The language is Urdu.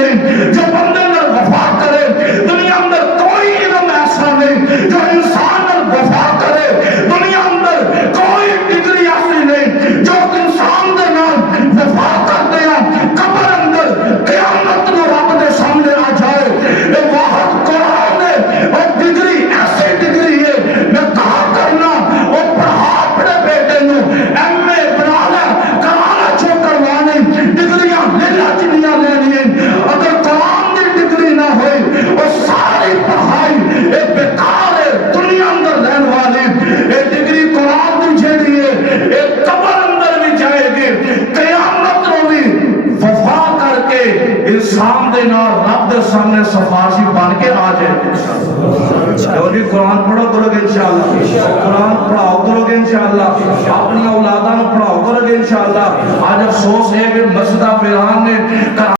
نہیں جو بندے میں وفا کرے. دنیا اندر کوئی علم ایسا نہیں جو انسان میں وفا کرے. دنیا اندر کوئی ڈگری ایسی نہیں جو انسان دے نال وفا کر دیا. قبر اندر قیامت نو رب دے سامنے آ جائے. اے واحد قرآن ہے اور ڈگری ایسی ڈگری ہے میں کہا کرنا اور پڑھا اپنے بیٹے نو ایم اے بنا لے کرانا چھو کروانے ڈگریاں لیلا چنیاں لینی ہیں. اگر قرآن دی ڈگری نہ ہوئی اور ساری پڑھائی اے بیکار ہے. دنیا اندر رہن والی اے ڈگری قرآن دی جیڑی ہے اے قبر اندر بھی جائے گی. قیامت نو بھی وفا کر کے انسان دے نال رب دے سامنے سفارشی بن کے آ جائے گی انشاءاللہ. جو جی قرآن پڑھو کرو گے انشاءاللہ. قرآن پڑھاؤ کرو گے انشاءاللہ. اپنی اولاداں نو پڑھاؤ کرو گے انشاءاللہ. آج افسوس ہے کہ مسجدہ پیران نے